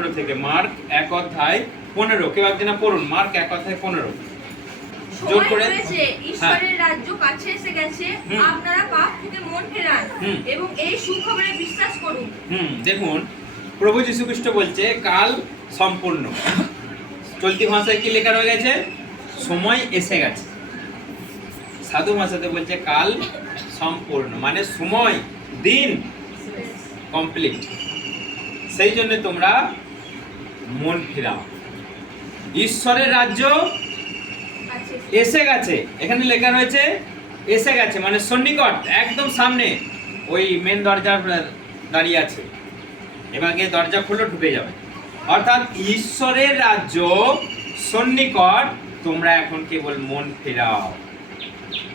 15 থেকে, মার্ক 1:15। কেউ একদিন পড়ুন মার্ক 1:15। জোর করে। ঈশ্বরের রাজ্য কাছে এসে গেছে, আপনারা পাপ থেকে মন ফেরান এবং এই সুখবরে বিশ্বাস করুন। দেখুন, প্রভু যীশু খ্রিস্ট বলছে কাল সম্পূর্ণ। চলতি ভাষায় কি লেখা রয়ে গেছে? সময় এসে গেছে। সাধু ভাষাতে বলছে কাল সম্পূর্ণ, মানে সময়, দিন কমপ্লিট। সেই জন্য তোমরা মন ফেরাও। ঈশ্বরের রাজ্য এসে গেছে, এখানে লেখা রয়েছে এসে গেছে, মানে সন্নিকট, একদম সামনে। ওই মেন দরজা দাঁড়িয়ে আছে, এবার গিয়ে দরজা খুলে ঢুকে যাবে। অর্থাৎ ঈশ্বরের রাজ্য সন্নিকট, তোমরা এখন কেবল মন ফেরাও,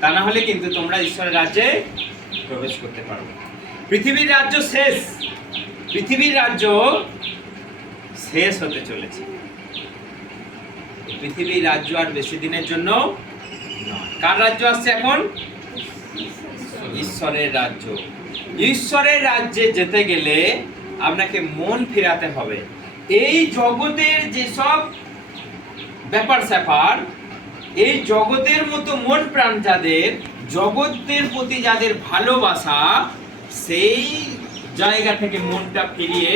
তা না হলে কিন্তু তোমরা ঈশ্বরের রাজ্যে প্রবেশ করতে পারবে। পৃথিবীর রাজ্য শেষ, পৃথিবীর রাজ্য শেষ হতে চলেছে। পৃথিবীর রাজ্য আর বেশি দিনের জন্য নয়। কার রাজ্য আসছে এখন? ঈশ্বরের রাজ্য। ঈশ্বরের রাজ্যে যেতে গেলে আপনাকে মন ফেরাতে হবে। এই জগতের যেসব ব্যাপার স্যাপার, এই জগতের মতো মন প্রাণ যাদের, জগতের প্রতি যাদের ভালোবাসা, সেই জায়গা থেকে মনটা ফিরিয়ে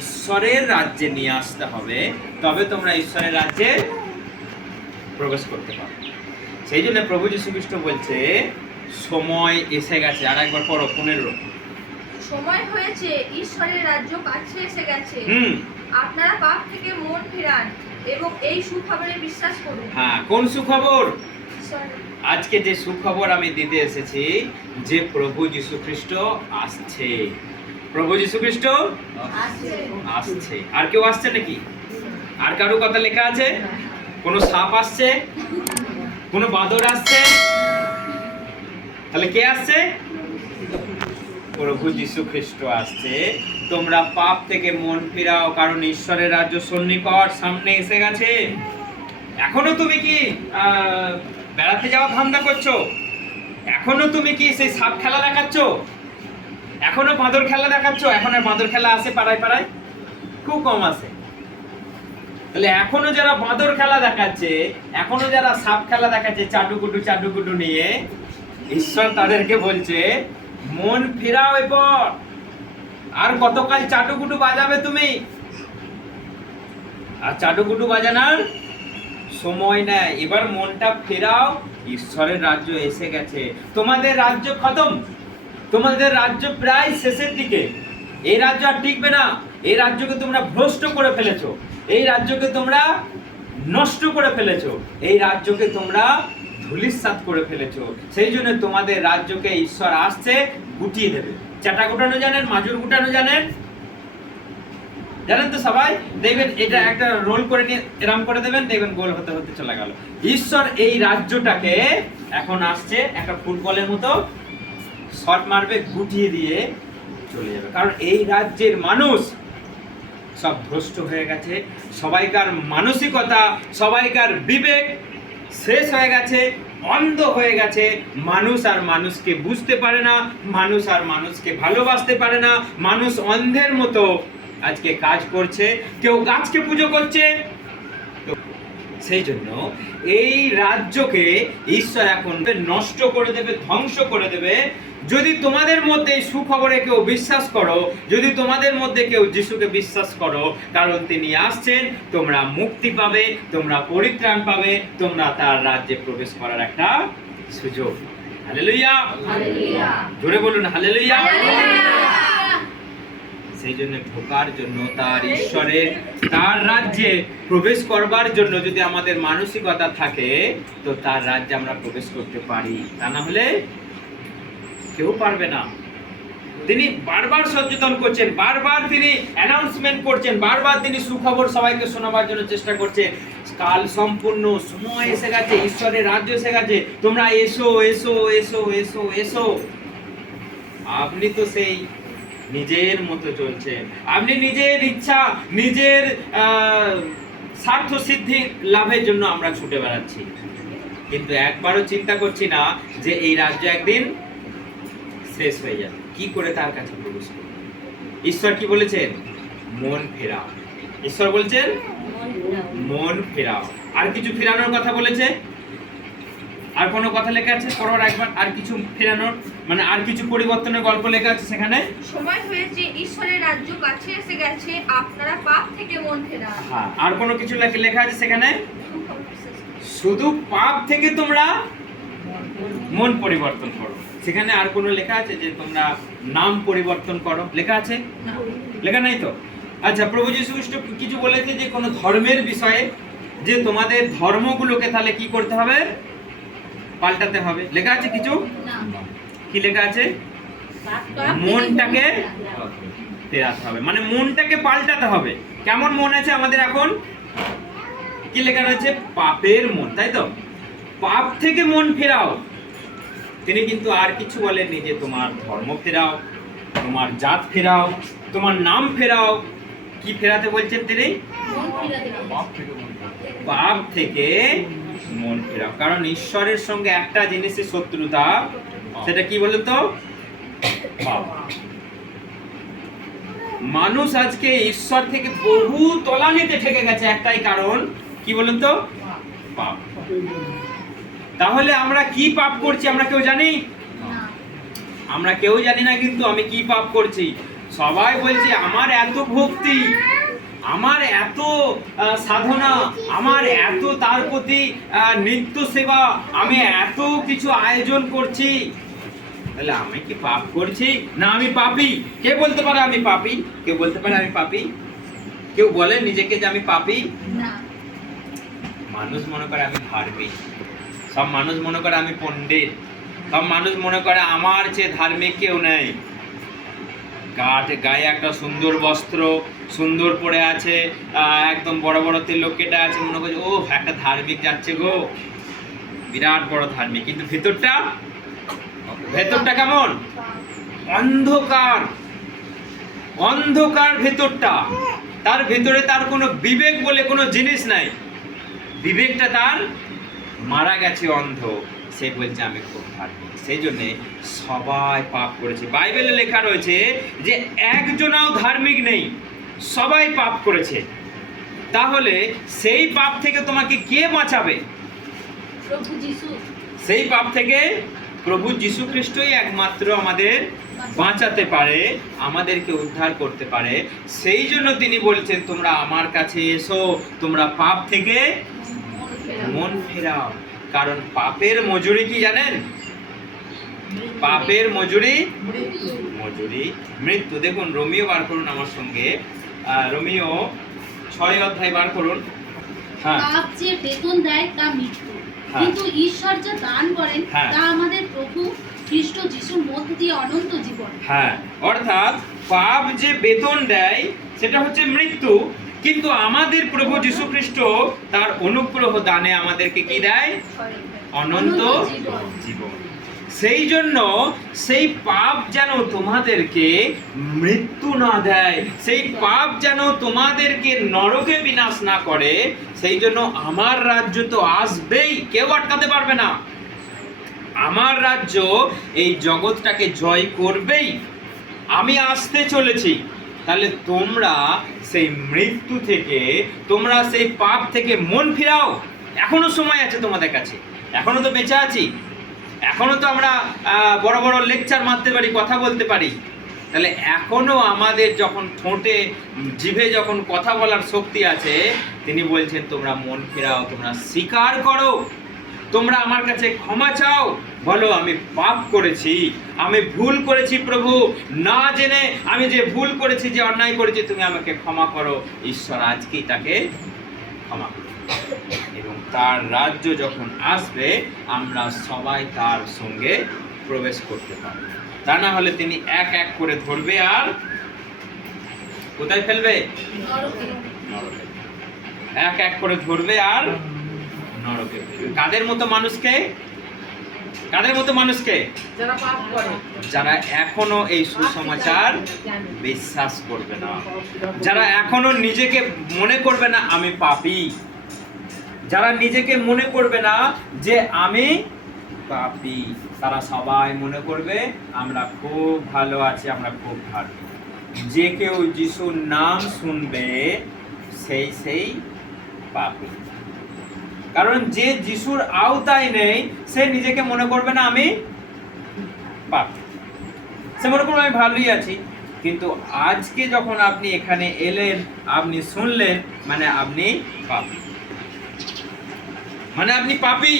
ঈশ্বরের রাজ্যে নিয়ে আসতে হবে, তবে তোমরা ঈশ্বরের রাজ্যে প্রবেশ করতে পারবে। সেই জন্য প্রভু যীশু খ্রিস্ট বলছে সময় এসে গেছে। আর একবার পড়ো 15। সময় হয়েছে, ঈশ্বরের রাজ্য কাছে এসে গেছে, আপনারা পাপ থেকে মন ফেরান এবং এই সুখবরে বিশ্বাস করুন। হ্যাঁ, কোন সুখবর? আজকে যে সুখবর আমি দিতে এসেছি, যে প্রভু যীশু খ্রিস্ট আসছে। প্রভু যীশু খ্রিস্ট আসছে। আর কেউ আসছে নাকি? আর কারো কথা লেখা আছে? কোন সাপ আসছে? কোন বাঁদর আসছে? তাহলে কে আসছে? প্রভু যীশু খ্রিস্ট আসছে। তোমরা পাপ থেকে মন ফিরাও, কারণ ঈশ্বরের রাজ্য সন্নিকট, সামনে এসে গেছে। এখনো তুমি কি বেড়াতে যাওয়া ধান্দা করছো? এখনো তুমি কি সেই সাপ খেলা দেখাচ্ছ? এখনো বাঁদর খেলা দেখাচ্ছ? এখন আর বাঁদর খেলা আসে পাড়ায় পাড়ায়? খুব কম আসে। তাহলে এখনো যারা বাঁদর খেলা দেখাচ্ছে, এখনো যারা সাপ খেলা দেখাচ্ছে চাটুকুটু নিয়ে, ঈশ্বর তাদেরকে বলছে মন ফেরাও। এরপর আর কতকাল চাটুকুটু বাজাবে তুমি? আর চাটুকুটু বাজানোর সময় নেই। এবার মনটা ফেরাও, ঈশ্বরের রাজ্য এসে গেছে। তোমাদের রাজ্য খতম, তোমাদের রাজ্য প্রায় শেষের দিকে। এই রাজ্য আর টিকবে না। এই রাজ্যকে তোমরা ভ্রষ্ট করে ফেলেছো, এই রাজ্যকে তোমরা নষ্ট করে ফেলেছো, এই রাজ্যকে তোমরা ধূলিসাৎ করে ফেলেছো। সেই জন্য তোমাদের রাজ্যকে ঈশ্বর আসছে গুটিয়ে দেবে। চাটা গুটানো জানেন? মাজুর গুটানো জানেন? জানেন তো সবাই? দেখবেন এটা একটা রোল করে নিয়ে এরম করে দেবেন, দেখবেন গোল হতে হতে চলে গেল। ঈশ্বর এই রাজ্যটাকে এখন আসছে একটা ফুটবলের মতো, শট মারবে, গুটিয়ে দিয়ে চলে যাবে। কারণ এই রাজ্যের মানুষ সব ভ্রষ্ট হয়ে গেছে। সবাইকার মানসিকতা, সবাইকার বিবেক শেষ হয়ে গেছে, অন্ধ হয়ে গেছে। মানুষ আর মানুষকে বুঝতে পারে না, মানুষ আর মানুষকে ভালোবাসতে পারে না। মানুষ অন্ধের মতো আজকে কাজ করছে, কেউ গাছকে পুজো করছে। সেই জন্য এই রাজ্যকে ঈশ্বর এখন নষ্ট করে দেবে, ধ্বংস করে দেবে। যদি তোমাদের মধ্যে এই সুখবরে কেউ বিশ্বাস করো, যদি তোমাদের মধ্যে কেউ যিশুকে বিশ্বাস করো, কারণ তিনি আসছেন, তোমরা মুক্তি পাবে, তোমরা পরিত্রাণ পাবে, তোমরা তার রাজ্যে প্রবেশ করার একটা সুযোগ। হালেলুয়া, জোরে বলুন হালেলুয়া। সেই জন্য ঢোকার জন্য, তার ঈশ্বরের, তার রাজ্যে প্রবেশ করবার জন্য যদি আমাদের মানসিকতা থাকে, তো তার রাজ্যে আমরা প্রবেশ করতে পারি। তা না হলে কেউ পারবে না। তিনি বারবার সচেতন করছেন, বারবার তিনি অ্যানাউন্সমেন্ট করছেন, বারবার তিনি সুখবর সবাইকে শোনাবার জন্য চেষ্টা করছেন। কাল সম্পূর্ণ, সময় এসে গেছে, ঈশ্বরের রাজ্য এসে গেছে, তোমরা এসো এসো এসো এসো এসো। আপনি তো সেই নিজের মতো চলছেন, আপনি নিজের ইচ্ছা, নিজের স্বার্থ সিদ্ধি লাভের জন্য আমরা ছুটে বেড়াচ্ছি, কিন্তু একবারও চিন্তা করছি না যে এই রাজ্য একদিন শেষ হয়ে যাবে। কি করে তার কাছে প্রবেশ করব? ঈশ্বর কি বলেছেন? মন ফেরাও। ঈশ্বর বলছেন মন ফেরাও। আর কিছু ফেরানোর কথা বলেছে? আর কোনো কথা লেখা আছে পড়ার একবার? আর কিছু ফেরানোর মানে আর কিছু পরিবর্তনের গল্প লেখা আছে সেখানে? সময় হয়েছে, ঈশ্বরের রাজ্য কাছে এসে গেছে, আপনারা পাপ থেকে মন ফেরান। হ্যাঁ, আর কোনো কিছু লেখা আছে সেখানে? শুধু পাপ থেকে তোমরা মন পরিবর্তন করো। সেখানে আর কোনো লেখা আছে যে তোমরা নাম পরিবর্তন করো? লেখা আছে? না। লেখা নাই তো? আচ্ছা, প্রভু যীশু খ্রিস্ট কিছু বলেছে যে কোনো ধর্মের বিষয়ে, যে তোমাদের ধর্মগুলোকে তাহলে কি করতে হবে? পাল্টাতে হবে। লেখা আছে কিছু? না। কি লেখা আছে? মনটাকে ফেরাতে হবে, মানে মনটাকে পাল্টাতে হবে। কেমন মন আছে আমাদের এখন? কি লেখা রয়েছে? পাপের মন, তাই তো? পাপ থেকে মন ফেরাও। তিনি কিন্তু আর কিছু বলেননি যে তোমার ধর্ম ফেরাও, তোমার জাত ফেরাও, তোমার নাম ফেরাও। কি ফেরাতে বলছেন তিনি? পাপ থেকে মন ফেরাও। কারণ ঈশ্বরের সঙ্গে একটা জিনিসের শত্রুতা, সেটা কি বলেন তো? পাপ। মানুষ আজকে ঈশ্বর থেকে বহু তলানিতে ঠেকে গেছে, একটাই কারণ, কি বলেন তো? পাপ। তাহলে আমরা কি পাপ করছি আমরা কেউ জানি? আমরা কেউ জানি না, কিন্তু আমি কি পাপ করছি? সবাই বলছে আমার এত ভক্তি, আমার এত সাধনা, আমার এত তার প্রতি নিত্য সেবা, আমি এত কিছু আয়োজন করছি। তাহলে আমি কি পাপ করছি? না আমি পাপী। কে বলতে পারে আমি পাপী? কেউ বলতে পারে আমি পাপী? কেউ বলে নিজেকে যে আমি পাপী? না। মানুষ মনে করে আমি ধার্মিক, সব মানুষ মনে করে আমি পণ্ডিত, সব মানুষ মনে করে আমার চেয়ে ধার্মিক কেউ নেই। গায়ে একটা সুন্দর বস্ত্র সুন্দর পরে আছে, একদম বড় বড় তিলক কেটে আছে, মনে করছে ও একটা ধার্মিক যাচ্ছে গো, বিরাট বড় ধার্মিক। কিন্তু ভেতরটা কেমন? অন্ধকার, অন্ধকার ভেতরটা। তার ভেতরে তার কোনো বিবেক বলে কোনো জিনিস নাই, বিবেকটা তার মারা গেছে, অন্ধ। সে বলছে আমি খুব ধার্মিক। সেই জন্যে সবাই পাপ করেছে। বাইবেলে লেখা রয়েছে যে একজনাও ধার্মিক নেই, সবাই পাপ করেছে। তাহলে সেই পাপ থেকে তোমাকে কে বাঁচাবে? প্রভু যিশু। সেই পাপ থেকে প্রভু যীশু খ্রিস্টই একমাত্র আমাদের বাঁচাতে পারে, আমাদেরকে উদ্ধার করতে পারে। সেই জন্য তিনি বলছেন তোমরা আমার কাছে এসো, তোমরা পাপ থেকে মন ফেরাও। কারণ পাপের মজুরি কি জানেন? পাপের মজুরি মৃত্যু। দেখুন রোমিও বার করুন আমার সঙ্গে, রোমিও 6 অধ্যায় বার করুন। হ্যাঁ, পাপ যে বেতন দেয় তা মৃত্যু, কিন্তু ঈশ্বর যা দান করেন তা আমাদের প্রভু খ্রিস্ট যিশুর মধ্য দিয়ে অনন্ত জীবন। হ্যাঁ, অর্থাৎ পাপ যে বেতন দেয় সেটা হচ্ছে মৃত্যু, কিন্তু আমাদের প্রভু যীশু খ্রিস্ট তার অনুগ্রহ দানে আমাদেরকে কি দেয়? অনন্ত জীবন। সেই জন্য সেই পাপ যেন তোমাদেরকে মৃত্যু না দেয়, সেই পাপ যেন তোমাদেরকে নরকে বিনাশ না করে, সেই জন্য আমার রাজ্য তো আসবেই, কেউ আটকাতে পারবে না। আমার রাজ্য এই জগৎটাকে জয় করবেই, আমি আসতে চলেছি। তাহলে তোমরা সেই মৃত্যু থেকে, তোমরা সেই পাপ থেকে মন ফিরাও। এখনো সময় আছে তোমাদের কাছে, এখনো তো বেঁচে আছি, এখনো তো আমরা বড় বড় লেকচার মারতে পারি, কথা বলতে পারি। তাহলে এখনো আমাদের যখন ঠোঁটে জিভে যখন কথা বলার শক্তি আছে, তিনি বলছেন তোমরা মন ফেরাও, তোমরা স্বীকার করো, তোমরা আমার কাছে ক্ষমা চাও, বলো আমি পাপ করেছি, আমি ভুল করেছি প্রভু, না জেনে আমি যে ভুল করেছি, যে অন্যায় করেছি, তুমি আমাকে ক্ষমা করো। ঈশ্বর আজকেই তাকে ক্ষমা করো, এবং তার রাজ্য যখন আসবে আমরা সবাই তার সঙ্গে প্রবেশ করতে পারব। তা না হলে তিনি এক এক করে ধরবে আর কোথায় ফেলবে? নরকে। এক এক করে ধরবে আর নরকে ফেলবে। কাদের মতো মানুষকে? কাদের মতো মানুষকে? যারা পাপ করে, যারা এখনো এই সুসমাচার বিশ্বাস করবে না, যারা এখনো নিজেকে মনে করবে না আমি পাপী, যারা নিজেকে মনে করবে না যে আমি পাপী, তারা সবাই মনে করবে আমরা খুব ভালো আছি, আমরা খুব ভালো। যে কেউ যিশুর নাম শুনবে সেই পাপী। কারণ যে যিশুর আওতায় নেই সে নিজেকে মনে করবে না আমি পাপী, সে মনে করবে আমি ভালোই আছি। কিন্তু আজকে যখন আপনি এখানে এলেন, আপনি শুনলেন, মানে আপনি পাপী, মানে আপনি পাপী।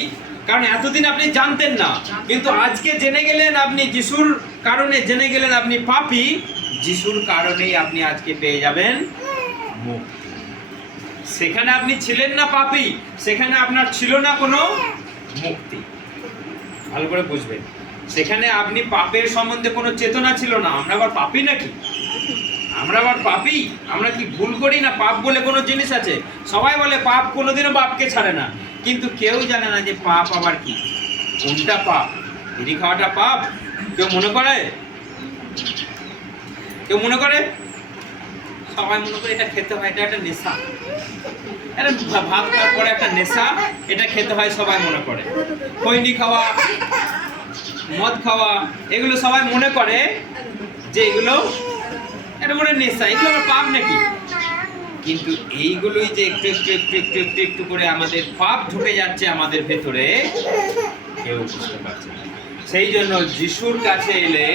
কারণ এতদিন আপনি জানতেন না, কিন্তু আজকে জেনে গেলেন, আপনি যিশুর কারণে জেনে গেলেন আপনি পাপী। যিশুর কারণেই আপনি আজকে পেয়ে যাবেন মুক্তি। সেখানে আপনি ছিলেন না পাপী, সেখানে আপনার ছিল না কোনো মুক্তি। ভালো করে বুঝবেন, সেখানে আপনি পাপের সম্বন্ধে কোনো চেতনা ছিল না। আমরা আবার পাপী নাকি? আমরা আবার পাপী? আমরা কি ভুল করি না? পাপ বলে কোনো জিনিস আছে? সবাই বলে পাপ কোনোদিনও বাপকে ছাড়ে না, কিন্তু কেউ জানে না যে পাপ আবার কি, কোনটা পাপ। বিড়ি খাওয়াটা পাপ? কেউ মনে করে? কেউ মনে করে? সবাই মনে করে এটা খেতে হয়, এটা একটা নেশা, এটা ভাত খাওয়ার পরে একটা নেশা, এটা খেতে হয়, সবাই মনে করে। খৈনি খাওয়া, মদ খাওয়া, এগুলো সবাই মনে করে যে এগুলো এটা মনে নেশা, এগুলো আমার পাপ নাকি? কিন্তু এইগুলোই যে একটু একটু একটু একটু একটু একটু করে আমাদের পাপ ঢুকে যাচ্ছে আমাদের ভেতরে, কেউ বুঝতে পারছে না। সেই জন্য যিশুর কাছে এলে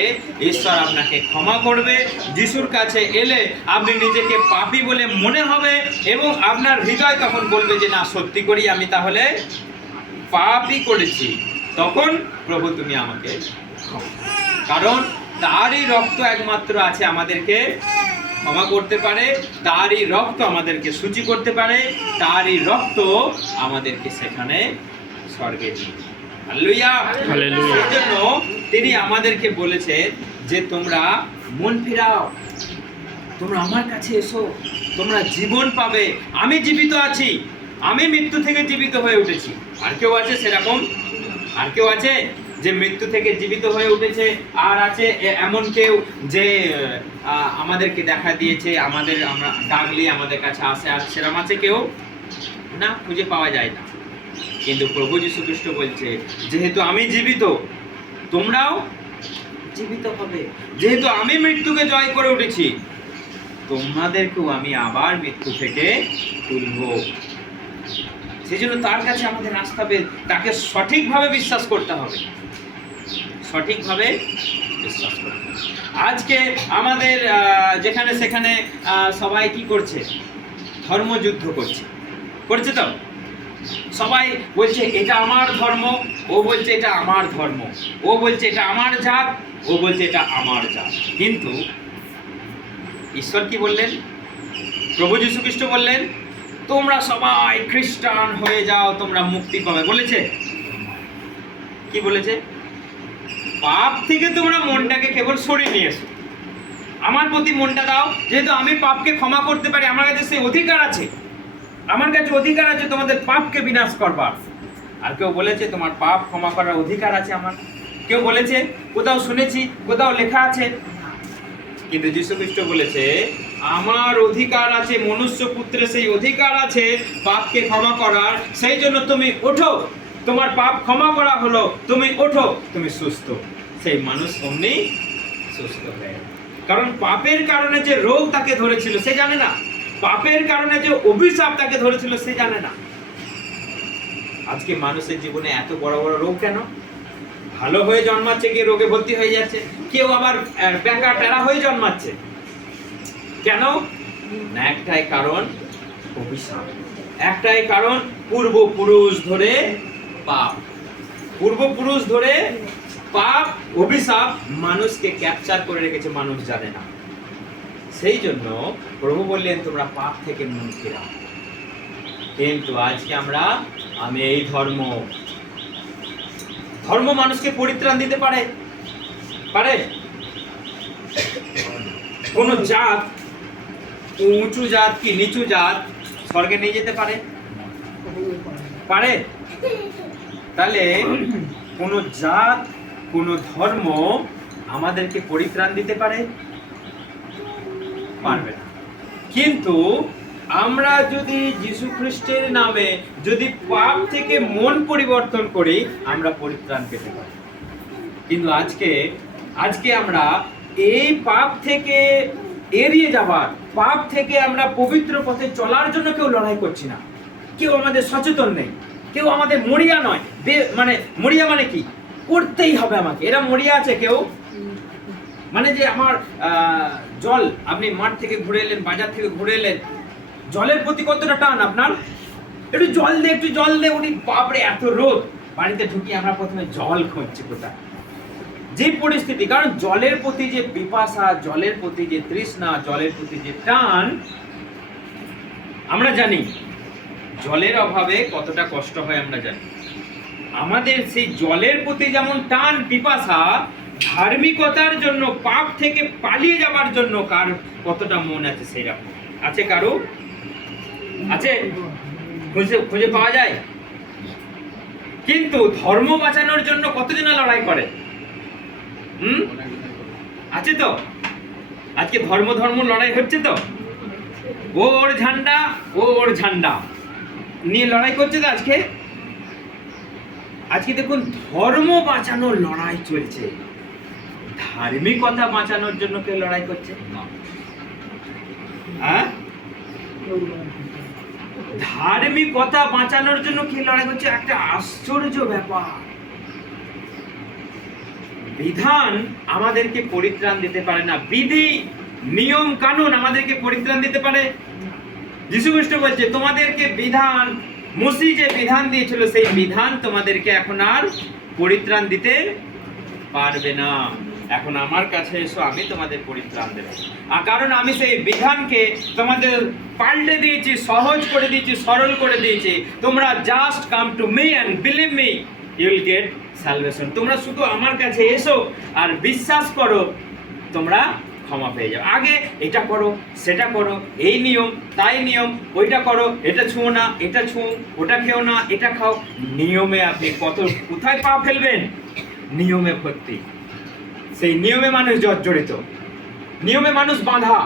ঈশ্বর আপনাকে ক্ষমা করবে। যিশুর কাছে এলে আপনি নিজেকে পাপী বলে মনে হবে, এবং আপনার হৃদয় তখন বলবে যে না, সত্যি করি আমি তাহলে পাপই করেছি। তখন প্রভু তুমি আমাকে ক্ষমা, কারণ তারই রক্ত একমাত্র আছে আমাদেরকে ক্ষমা করতে পারে, তারই রক্ত আমাদেরকে শুচি করতে পারে, তারই রক্ত আমাদেরকে সেখানে স্বর্গে নিয়ে। Hallelujah, hallelujah. এই জন্য তিনি আমাদেরকে বলেছে যে তোমরা মন ফিরাও, তোমরা আমার কাছে এসো, তোমরা জীবন পাবে। আমি জীবিত আছি, আমি মৃত্যু থেকে জীবিত হয়ে উঠেছি। আর কেউ আছে সেরকম? আর কেউ আছে যে মৃত্যু থেকে জীবিত হয়ে উঠেছে? আর আছে এমন কেউ যে আমাদেরকে দেখা দিয়েছে, আমরা ডাকলে আমাদের কাছে আসে? আর সেরকম আছে কেউ? না, খুঁজে পাওয়া যায় না। কিন্তু প্রভু যীশু খ্রিস্ট বলছে যেহেতু আমি জীবিত, তোমরাও জীবিত হবে। যেহেতু আমি মৃত্যুকে জয় করে উঠেছি, তোমাদেরকেও আমি আবার মৃত্যু থেকে তুলব। সেই জন্য তার কাছে আমাদের আসতে হবে, তাকে সঠিকভাবে বিশ্বাস করতে হবে, সঠিকভাবে বিশ্বাস করতে হবে। আজকে আমাদের যেখানে সেখানে সবাই কি করছে? ধর্মযুদ্ধ করছে তো। সবাই বলছে এটা আমার ধর্ম, ও বলছে এটা আমার ধর্ম, ও বলছে এটা আমার জাত, ও বলছে এটা আমার জাত। কিন্তু ঈশ্বর কি বললেন? প্রভু যীশু খ্রিস্ট বললেন তোমরা সবাই খ্রিস্টান হয়ে যাও, তোমরা মুক্তি পাবে। বলেছে কি? বলেছে পাপ থেকে তোমরা মনটাকে কেবল সরিয়ে নিয়ে এসো, আমার প্রতি মনটা দাও। যেহেতু আমি পাপকে ক্ষমা করতে পারি, আমার কাছে সেই অধিকার আছে, আমার কাছে অধিকার আছে তোমাদের পাপকে বিনাশ করবার। আর কেউ বলেছে তোমার পাপ ক্ষমা করার অধিকার আছে আমার? কেউ বলেছে? কোথাও শুনেছি? কোথাও লেখা আছে? কিন্তু যীশু খ্রিস্ট বলেছে আমার অধিকার আছে, মনুষ্য পুত্রের সেই অধিকার আছে পাপকে ক্ষমা করার। সেই জন্য তুমি ওঠো, তোমার পাপ ক্ষমা করা হলো, তুমি ওঠো, তুমি সুস্থ। সেই মানুষ অমনি সুস্থ হয়ে, কারণ পাপের কারণে যে রোগ তাকে ধরেছিল সে জানে না, পাপের কারণে যে অভিশাপ তাকে ধরেছিল সে জানে না। আজকে মানুষের জীবনে এত বড় বড় রোগ কেন? ভালো হয়ে জন্মাচ্ছে, গিয়ে রোগে ভর্তি হয়ে যাচ্ছে, কেউ আবার ব্যাকা টেরা হয়ে জন্মাচ্ছে। কেন না? একটাই কারণ অভিশাপ, একটাই কারণ পূর্বপুরুষ ধরে পাপ, পূর্বপুরুষ ধরে পাপ, অভিশাপ মানুষকে ক্যাপচার করে রেখেছে, মানুষ জানে না। সেই জন্য প্রভু বললেন তোমরা পাপ থেকে মন ফিরাও। কিন্তু আজকে আমি এই ধর্ম মানুষকে পরিত্রাণ দিতে পারে? কোন জাত, উঁচু জাত কি নিচু জাত স্বর্গে নিয়ে যেতে পারে? তাহলে কোন জাত, কোন ধর্ম আমাদেরকে পরিত্রাণ দিতে পারবে না। কিন্তু আমরা যদি যীশু খ্রিস্টের নামে যদি পাপ থেকে মন পরিবর্তন করি, আমরা পরিত্রাণ পেতে পারি। কিন্তু আজকে আমরা এই পাপ থেকে, এড়িয়ে যাবার, পাপ থেকে আমরা পবিত্র পথে চলার জন্য কেউ লড়াই করছি না। কেউ আমাদের সচেতন নেই, কেউ আমাদের মরিয়া নয়। মানে মরিয়া মানে কি, করতেই হবে আমাকে। এরা মরিয়া আছে কেউ? মানে যে আমার জল, আপনি মাঠ থেকে ঘুরে এলেন, বাজার থেকে ঘুরে এলেন, জলের প্রতি কতটা টান আপনার? একটু জল দে, একটু জল দে। উনি বাপরে এত রোদ, বাড়িতে ঢুকি আমরা প্রথমে জল খুঁজছি কোথায়। যে পরিস্থিতি, কারণ জলের প্রতি যে পিপাসা, জলের প্রতি যে তৃষ্ণা, জলের প্রতি যে টান, আমরা জানি জলের অভাবে কতটা কষ্ট হয় আমরা জানি। আমাদের সেই জলের প্রতি যেমন টান পিপাসা, ধার্মিকতার জন্য, পাপ থেকে পালিয়ে যাবার জন্য কার কতটা মন আছে সেইরকম আছে? কারো আছে? খুঁজে পাওয়া যায়? কিন্তু ধর্ম বাঁচানোর জন্য কতজনা লড়াই করে? আছে তো? আজকে ধর্ম লড়াই হচ্ছে তো, ওর ঝান্ডা ওর ঝান্ডা নিয়ে লড়াই করছে তো আজকে। আজকে দেখুন ধর্ম বাঁচানোর লড়াই চলছে, ধার্মিকতা বাঁচানোর জন্য কেউ লড়াই করছে? হ্যাঁ, ধার্মিকতা বাঁচানোর জন্য কি লড়াই করছে? একটা আশ্চর্য ব্যাপার। বিধান আমাদেরকে পরিত্রাণ দিতে পারে না, বিধি নিয়ম কানুন আমাদেরকে পরিত্রাণ দিতে পারে। যীশু খ্রিস্ট বলছে তোমাদেরকে বিধান, মুসি যে বিধান দিয়েছিল সেই বিধান তোমাদেরকে এখন আর পরিত্রাণ দিতে পারবে না। এখন আমার কাছে এসো, আমি তোমাদের পরিত্রাণ দেব। আর কারণ আমি সেই বিধানকে তোমাদের পাল্টে দিয়েছি, সহজ করে দিয়েছি, সরল করে দিয়েছি। তোমরা just come to me and believe me, you will get salvation. তোমরা শুধু আমার কাছে এসো আর বিশ্বাস করো, তোমরা ক্ষমা পেয়ে যাও। আগে এটা করো, সেটা করো, এই নিয়ম, তাই নিয়ম, ওইটা করো, এটা ছুঁয়ো না, এটা ছুঁয়ো, ওটা খেও না, এটা খাও। নিয়মে আপনি কোথায় পা ফেলবেন? নিয়মে ভর্তি। সেই নিয়মে মানুষ জর্জরিত, নিয়মে মানুষ বাঁধা।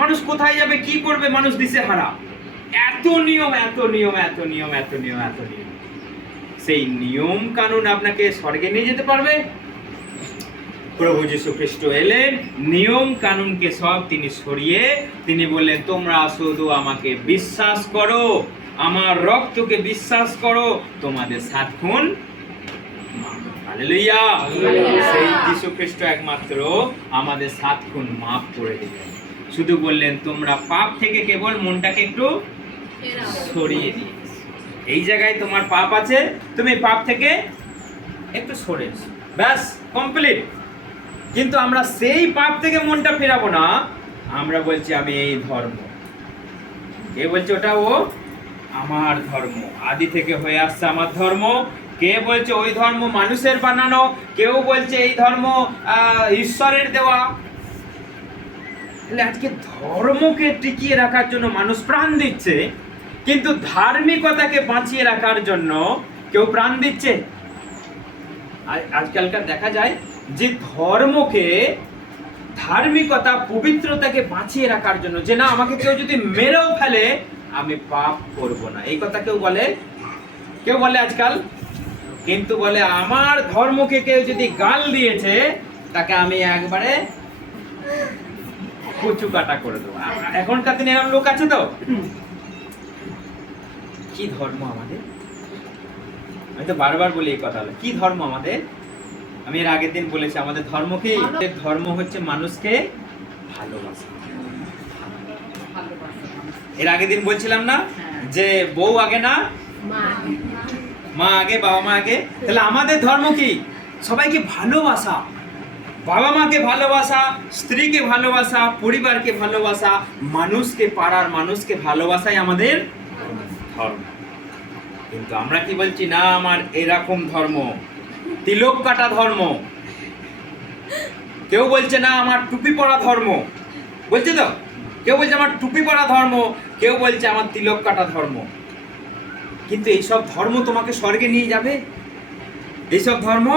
মানুষ কোথায় যাবে, কি করবে, মানুষ দিশেহারা। এত নিয়ম, এত নিয়ম, এত নিয়ম, এত নিয়ম, এত নিয়ম। সেই নিয়ম কানুন আপনাকে স্বর্গে নিয়ে যেতে পারবে? প্রভু যীশু খ্রিস্ট এলেন, নিয়ম কানুনকে সব তিনি সরিয়ে তিনি বললেন তোমরা শুধু আমাকে বিশ্বাস করো, আমার রক্তকে বিশ্বাস করো, তোমাদের 7 খুন। হালেলুয়া! সেই যীশু খ্রিস্ট একমাত্র আমাদের 7 খুন মাফ করে দিলেন। শুধু বললেন তোমরা পাপ থেকে কেবল মনটাকে একটু সরিয়ে দিও। এই জায়গায় তোমার পাপ আছে, তুমি পাপ থেকে একটু সরে এসো, ব্যাস কমপ্লিট। কিন্তু আমরা সেই পাপ থেকে মনটা ফেরাবো না। আমরা বলছি আমি এই ধর্ম, কে বলছে ওটা ও আমার ধর্ম, আদি থেকে হয়ে আসছে আমার ধর্ম। কে বলছে ওই ধর্ম মানুষের বানানো, কেউ বলছে এই ধর্ম ঈশ্বরের দেওয়া। আজকে ধর্মকে টিকিয়ে রাখার জন্য মানুষ প্রাণ দিচ্ছে, কিন্তু ধার্মিকতাকে বাঁচিয়ে রাখার জন্য কেউ প্রাণ দিচ্ছে? আজকালকার দেখা যায় যে ধর্মকে, ধার্মিকতা, পবিত্রতাকে বাঁচিয়ে রাখার জন্য, যে না আমাকে কেউ যদি মেরেও ফেলে আমি পাপ করব না, এই কথা কেউ বলে? কেউ বলে আজকাল? কিন্তু বলে আমার ধর্মকে কেউ যদি গাল দিয়েছে তাকে আমি একবারে কুচু কাটা করে দেবো। এখনকার দিনে এরকম লোক আছে তো? কি ধর্ম আমাদের? আমি তো বারবার বলি এই কথা, কি ধর্ম আমাদের? আমি এর আগের দিন বলেছি আমাদের ধর্ম কি? ধর্ম হচ্ছে মানুষকে ভালোবাসা। এর আগের দিন বলছিলাম না যে বউ আগে না মা আগে, বাবা মা আগে। তাহলে আমাদের ধর্ম কি? সবাইকে ভালোবাসা, বাবা মাকে ভালোবাসা, স্ত্রীকে ভালোবাসা, পরিবারকে ভালোবাসা, মানুষকে, পাড়ার মানুষকে ভালোবাসাই আমাদের ধর্ম। কিন্তু আমরা কি বলছি? না আমার এরকম ধর্ম, তিলক কাটা ধর্ম। কেউ বলছে না আমার টুপি পরা ধর্ম, বলছে তো? কেউ বলছে আমার টুপি পরা ধর্ম, কেউ বলছে আমার তিলক কাটা ধর্ম। কিন্তু এইসব ধর্ম তোমাকে স্বর্গে নিয়ে যাবে? এইসব ধর্ম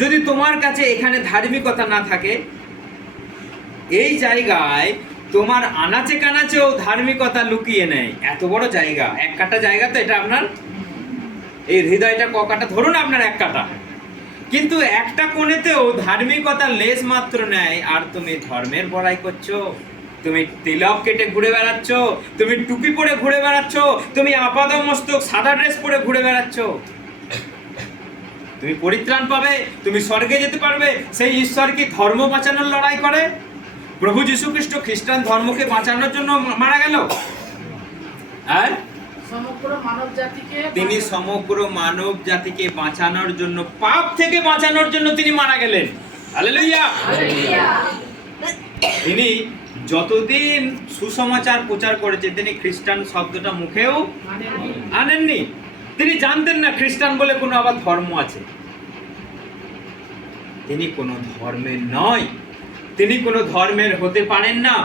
যদি তোমার কাছে এখানে ধার্মিকতা না থাকে, এই জায়গায় তোমার আনাচে কানাচেও ধার্মিকতা লুকিয়ে নেয়। এত বড় জায়গা, 1 কাটা জায়গা তো এটা আপনার, এই হৃদয়টা ক কাটা? ধরুন আপনার 1 কাটা, কিন্তু একটা কোণেতেও ধার্মিকতা লেশ মাত্র নেয়, আর তুমি ধর্মের বড়াই করছো। তুমি তিলক কেটে ঘুরে বেড়াচ্ছ, তুমি টুপি পরে ঘুরে বেড়াচ্ছ, তুমি আপাদমস্তক সাদা ড্রেস পরে ঘুরে বেড়াচ্ছ। তুমি পরিত্রাণ পাবে, তুমি স্বর্গে যেতে পারবে। সেই ঈশ্বর কি ধর্ম বাঁচানোর লড়াই করে? প্রভু যীশু খ্রিস্ট খ্রিস্টান ধর্মকে বাঁচানোর জন্য মারা গেল, আর তিনি সমগ্র মানব জাতিকে বাঁচানোর জন্য, পাপ থেকে বাঁচানোর জন্য তিনি মারা গেলেন। হালেলুয়া। তিনি যতদিন সুসমাচার প্রচার করেছে, তিনি খ্রিস্টান শব্দটা মুখেও আনেননি। তিনি জানতেন না খ্রিস্টান বলে কোনো আবার ধর্ম আছে। তিনি কোনো ধর্মের নয়, তিনি কোনো ধর্মের হতে পারেন না।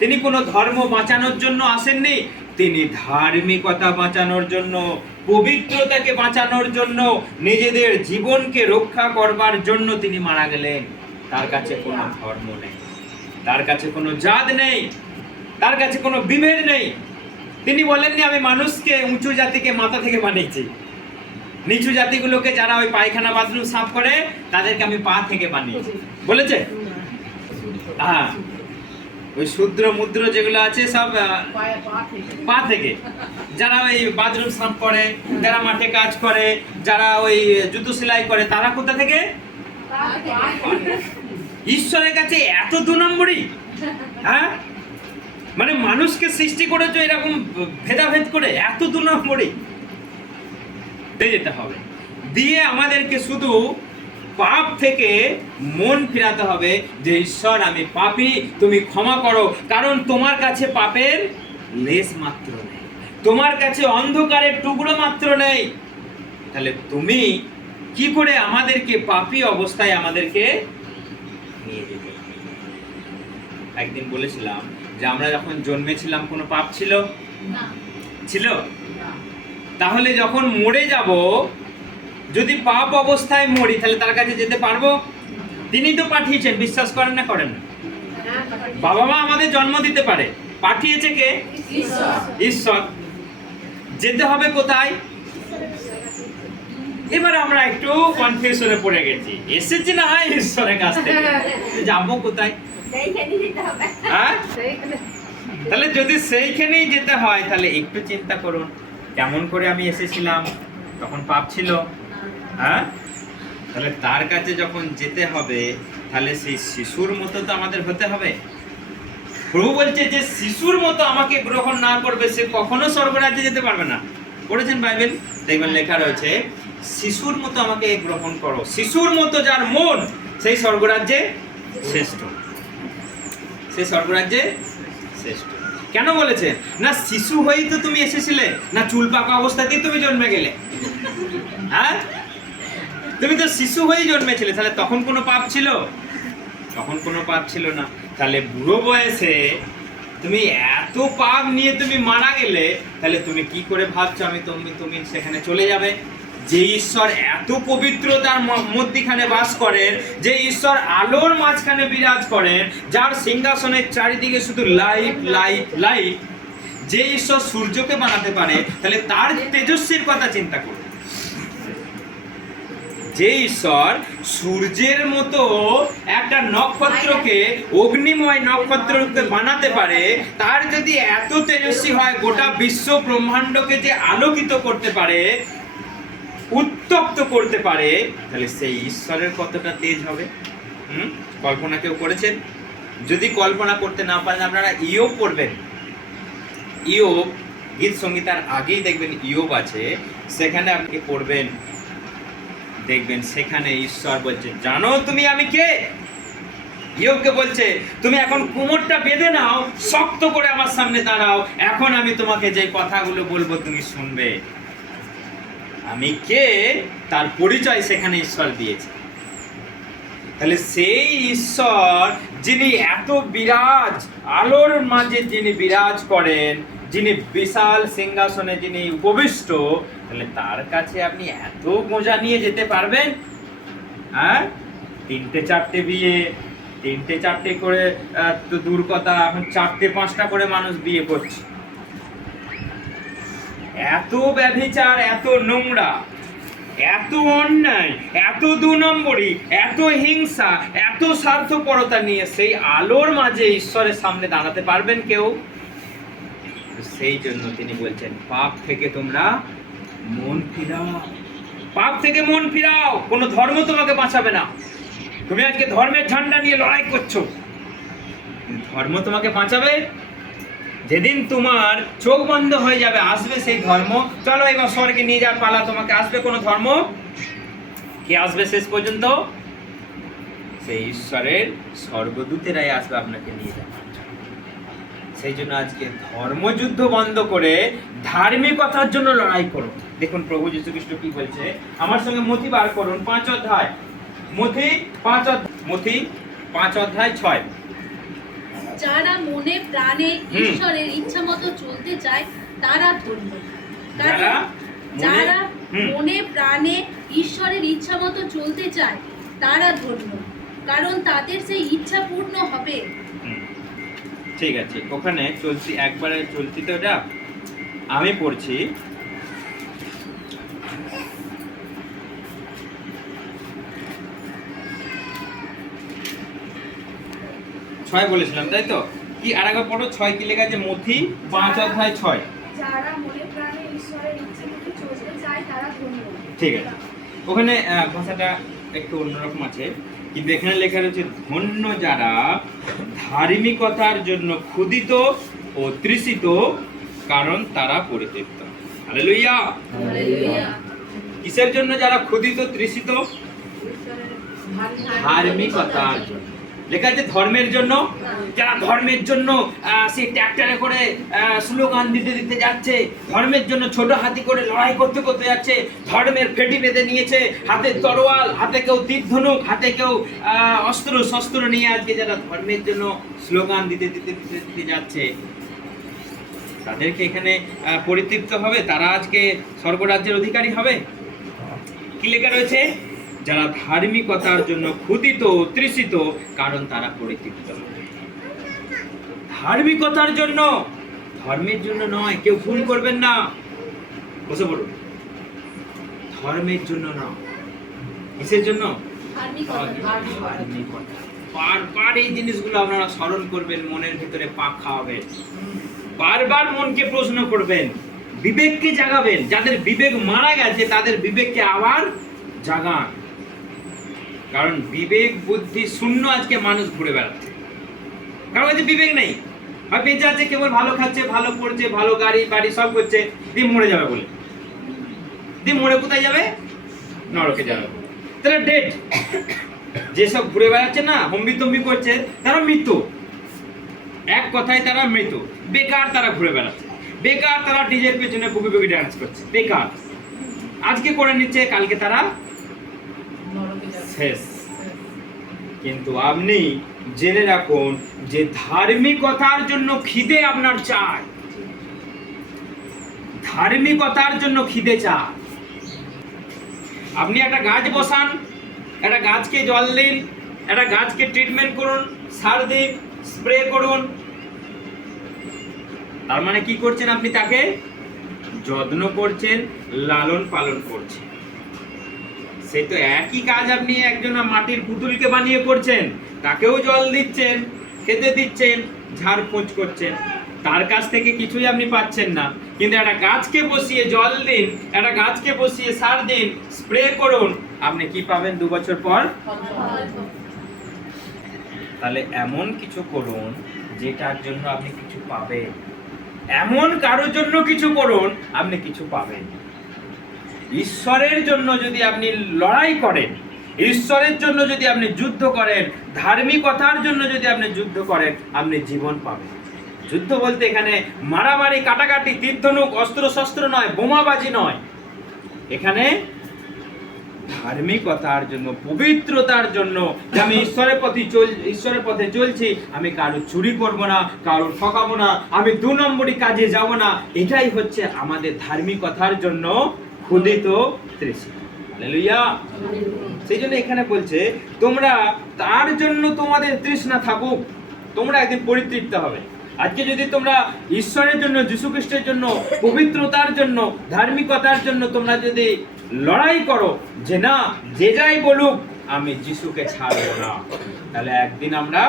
তিনি কোনো ধর্ম বাঁচানোর জন্য আসেননি, তিনি ধার্মিকতা বাঁচানোর জন্য, পবিত্রতাকে বাঁচানোর জন্য, নিজেদের জীবনকে রক্ষা করবার জন্য তিনি মারা গেলেন। তার কাছে কোনো ধর্ম নেই, তার কাছে কোনো জাত নেই, তার কাছে কোনো বিভেদ নেই। তিনি বলেননি আমি মানুষকে, উঁচু জাতিকে মাথা থেকে বানিয়েছি, নিচু জাতিগুলোকে যারা ওই পায়খানা বাথরুম সাফ করে তাদেরকে আমি পা থেকে বানিয়েছি, বলেছে? হ্যাঁ, ওই শূদ্র মুদ্র যেগুলো আছে সব পা থেকে। যারা ওই বাথরুম সাফ করে, যারা মাঠে কাজ করে, যারা ওই জুতো সেলাই করে, তারা কোথা থেকে? ঈশ্বরের কাছে এত 2 নম্বরই? হ্যাঁ, মানে মানুষকে সৃষ্টি করেছো এরকম ভেদাভেদ করে, এত 2 নম্বরই দিয়ে যেতে হবে। দিয়ে আমাদেরকে শুধু পাপ থেকে মন ফিরাতে হবে যে ঈশ্বর আমি পাপী, তুমি ক্ষমা করো। কারণ তোমার কাছে পাপের লেশ মাত্র নেই, তোমার কাছে অন্ধকারের টুকরো মাত্র নেই। তাহলে তুমি কি করে আমাদেরকে পাপী অবস্থায় আমাদেরকে নিয়ে যেতে? একদিন বলেছিলাম যে আমরা যখন জন্মেছিলাম কোনো পাপ ছিল? ছিল? তাহলে যখন মরে যাব, যদি পাপ অবস্থায় মরি, তাহলে তার কাছে যেতে পারবো? তিনি তো পাঠিয়েছেন, বিশ্বাস করেন না করেন না? বাবা মা আমাদের জন্ম দিতে পারে, পাঠিয়েছে কে? ঈশ্বর। যেতে হবে কোথায়? এবার আমরা একটু কনফিউশনে পড়ে গেছি। এসেছি না হয় ঈশ্বরের কাছ থেকে, যাবো কোথায়? হ্যাঁ, তাহলে যদি সেইখানেই যেতে হয়, তাহলে একটু চিন্তা করুন, কেমন করে আমি এসেছিলাম, তখন পাপ ছিল। হ্যাঁ, তাহলে তার কাছে যখন যেতে হবে, তাহলে সেই শিশুর মতো তো আমাদের হতে হবে। প্রভু বলছে যে শিশুর মতো আমাকে গ্রহণ না করবে, সে কখনো স্বর্গরাজ্যে যেতে পারবে না। পড়েছেন বাইবেল? দেখবেন লেখা রয়েছে শিশুর মতো আমাকে গ্রহণ করো। শিশুর মতো যার মন, সেই স্বর্গরাজ্যে শ্রেষ্ঠ, সেই স্বর্গরাজ্যে শ্রেষ্ঠ। কেন বলেছে? না শিশু হয়েই তো তুমি এসেছিলে, না চুল পাকা অবস্থাতেই তুমি জন্মে গেলে। হ্যাঁ, তুমি তো শিশু হয়েই জন্মেছিলে, তাহলে তখন কোনো পাপ ছিল? তখন কোনো পাপ ছিল না। তাহলে বুড়ো বয়সে তুমি এত পাপ নিয়ে তুমি মারা গেলে, তাহলে তুমি কি করে ভাবছো আমি তুমি সেখানে চলে যাবে? যে ঈশ্বর এত পবিত্রতার মধ্যখানে বাস করেন, যে ঈশ্বর আলোর মাঝখানে বিরাজ করেন, যার সিংহাসনের চারিদিকে শুধু লাইট লাইট লাইট, যে ঈশ্বর সূর্যকে বানাতে পারে, তাহলে তার তেজস্বীর কথা চিন্তা করুন। যে ঈশ্বর সূর্যের মতো একটা নক্ষত্রকে, অগ্নিময় নক্ষত্রকে বানাতে পারে, তার যদি এত তেজস্বী হয়, গোটা বিশ্ব ব্রহ্মাণ্ডকে যে আলোকিত করতে পারে, উত্তপ্ত করতে পারে, তাহলে সেই ঈশ্বরের কতটা তেজ হবে? কল্পনা কেউ করেছেন? যদি কল্পনা করতে না পারেন, আপনারা ইয়োব পড়বেন। ইয়োব গীত সংগীতার আগেই দেখবেন ইয়োব আছে, সেখানে আপনি পড়বেন, দেখবেন সেখানে ঈশ্বর বলছে জানো তুমি আমি কে? ইয়োবকে বলছে তুমি এখন কোমরটা বেঁধে নাও, শক্ত করে আমার সামনে দাঁড়াও, এখন আমি তোমাকে যে কথাগুলো বলবো তুমি শুনবে। আমি কে তার পরিচয় সেখানে ঈশ্বর দিয়েছে। তাহলে সেই ঈশ্বর যিনি এত বিরাজ, আলোর মাঝে যিনি বিরাজ করেন, যিনি বিশাল সিংহাসনে যিনি উপবিষ্ট, তাহলে তার কাছে আপনি এত মজা নিয়ে যেতে পারবেন? হ্যাঁ, 3টে 4টে বিয়ে, 3টে 4টে করে তো দূর কথা, এখন 4টে 5টা করে মানুষ বিয়ে করছে। এত ব্যভিচার, এত নোংরা, এত অন্যায়, এত 2 নম্বরী, এত হিংসা, এত স্বার্থপরতা নিয়ে সেই আলোর মাঝে ঈশ্বরের সামনে দাঁড়াতে পারবেন কেউ? সেই জন্য তিনি বলছেন পাপ থেকে তোমরা মন ফিরাও, পাপ থেকে মন ফিরাও। কোনো ধর্ম তোমাকে বাঁচাবে না। তুমি আজকে ধর্মের ঝান্ডা নিয়ে লড়াই করছো, ধর্ম তোমাকে বাঁচাবে যেদিন তোমার চোখ বন্ধ হয়ে যাবে। আসবে সেই ধর্ম, চলো এবার স্বর্গে নিয়ে যাওয়ার পালা। তোমাকে আসবে কোনো ধর্ম? কে আসবে শেষ পর্যন্ত? সেই ঈশ্বরের স্বর্গদূতেরাই আসবে আপনাকে নিয়ে যাওয়ার। সেই জন্য আজকে ধর্মযুদ্ধ বন্ধ করে ধার্মিকতার জন্য লড়াই করো। দেখুন প্রভু যীশু খ্রিস্ট কি বলছে, আমার সঙ্গে মথি বার করুন 5 অধ্যায়, মথি 5 অধ্যায় 6। যারা মনে প্রাণে ঈশ্বরের ইচ্ছা মতো চলতে চায় তারা ধন্য। যারা মনে প্রাণে ঈশ্বরের ইচ্ছা মতো চলতে চায় তারা ধন্য, কারণ তাদের সেই ইচ্ছা পূর্ণ হবে। ঠিক আছে, ওখানে চলছি একবারে চলছি তো, এটা আমি পড়ছি। ছয় বলেছিলাম তাই তো? কি আরেকবার পড়ো, 6 কি লেখা আছে? মথি 5 অধ্যায় 6। যারা মনে প্রাণে ঈশ্বরের ইচ্ছা মতো চলতে চায় তারা ধন্য। ঠিক আছে, ওখানে ভাষাটা একটু অন্যরকম আছে, কিন্তু এখানে লেখা রয়েছে ধন্য যারা ধার্মিকতার জন্য ক্ষুধিত ও তৃষিত, কারণ তারা পরিতৃপ্ত। হালেলুয়া। কিসের জন্য যারা ক্ষুধিত তৃষিত? ধার্মিকতার জন্য। লেখা আছে ধর্মের জন্য। যারা ধর্মের জন্য সে ট্র্যাক্টরে করে স্লোগান দিতে দিতে যাচ্ছে, ধর্মের জন্য ছোট হাতি করে লড়াই করতে করতে যাচ্ছে, ধর্মের ফেটি বেঁধে নিয়েছে, হাতে তরোয়াল, হাতে কেউ তীর ধনুক, হাতে কেউ অস্ত্র শস্ত্র নিয়ে আজকে যারা ধর্মের জন্য স্লোগান দিতে দিতে দিতে দিতে যাচ্ছে, তাদেরকে এখানে পরিতৃপ্ত হবে, তারা আজকে স্বর্গরাজ্যের অধিকারী হবে। কি লেখা রয়েছে? যারা ধার্মিকতার জন্য ক্ষুধিত তৃষিত, কারণ তারা পরিতৃপ্ত হবে। ধার্মিকতার জন্য, ধর্মের জন্য নয়। কেউ ভুল করবেন না, বসে বলুন। ধর্মের জন্য না, কিসের জন্য? ধার্মিকতা। বারবার এই জিনিসগুলো আপনারা স্মরণ করবেন, মনের ভিতরে পাক খাওয়াবেন, বারবার মনকে প্রশ্ন করবেন, বিবেককে জাগাবেন। যাদের বিবেক মারা গেছে তাদের বিবেককে আবার জাগান, কারণ বিবেক বুদ্ধি শূন্য আজকে মানুষ ঘুরে বেড়াচ্ছে। কারণ কাছে বিবেক নেই, আর বেঁচে আছে কেবল ভালো খাচ্ছে, ভালো পড়ছে, ভালো গাড়ি বাড়ি সব করছে, দিয়ে মরে যাবে বলে। দিয়ে মরে কোথায় যাবে? নরকে যাবে। তারা ডেড। যেসব ঘুরে বেড়াচ্ছে না, হম্বি তম্বি করছে, তারা মৃত। এক কথায় তারা মৃত। বেকার তারা ঘুরে বেড়াচ্ছে, বেকার তারা ডিজের পেছনে বুকি বুকি ডান্স করছে, বেকার। আজকে করে নিচ্ছে, কালকে তারা শেষ। কিন্তু আপনি জেনে রাখুন যে ধার্মিকতার জন্য খিদে আপনার চাই, ধার্মিকতার জন্য খিদে চাই। আপনি একটা গাছ বসান, একটা গাছকে জল দিন, একটা গাছকে ট্রিটমেন্ট করুন, সার দিন, স্প্রে করুন, তার মানে কি করছেন? আপনি তাকে যত্ন করছেন, লালন পালন করছেন। সেই তো একই কাজ আপনি একজন মাটির পুতুলকে বানিয়ে করছেন, তাকেও জল দিচ্ছেন, খেতে দিচ্ছেন, ঝাড়পোঁছ করছেন, তার কাছ থেকে কিছুই আপনি পাচ্ছেন না। কিন্তু একটা গাছকে বসিয়ে জল দিন, একটা গাছকে বসিয়ে সার দিন, স্প্রে করুন, আপনি কি পাবেন 2 বছর পর? তাহলে এমন কিছু করুন যেটার জন্য আপনি কিছু পাবেন, এমন কারোর জন্য কিছু করুন আপনি কিছু পাবেন। ঈশ্বরের জন্য যদি আপনি লড়াই করেন, ঈশ্বরের জন্য যদি আপনি যুদ্ধ করেন, ধার্মিকতার জন্য যদি আপনি যুদ্ধ করেন, আপনি জীবন পাবেন। যুদ্ধ বলতে এখানে মারামারি, কাটাকাটি, তীর ধনুক, অস্ত্র শস্ত্র নয়, বোমাবাজি নয়। এখানে ধার্মিকতার জন্য, পবিত্রতার জন্য, যে আমি ঈশ্বরের পথে চলছি, আমি কারো চুরি করব না, কারো ঠকাবো না, আমি 2 নম্বরই কাজে যাব না। এটাই হচ্ছে আমাদের ধার্মিকতার জন্য ক্ষুধিত তৃষিত। হালেলুয়া। সেই জন্য এখানে বলছে তোমরা তার জন্য তোমাদের তৃষ্ণা থাকুক, তোমরা একদিন পরিতৃপ্ত হবে। আজকে যদি তোমরা ঈশ্বরের জন্য, যীশু খ্রিস্টের জন্য, পবিত্রতার জন্য, ধার্মিকতার জন্য তোমরা যদি লড়াই করো যে না, যে যাই বলুক আমি যিশুকে ছাড়বো না, তাহলে একদিন আমরা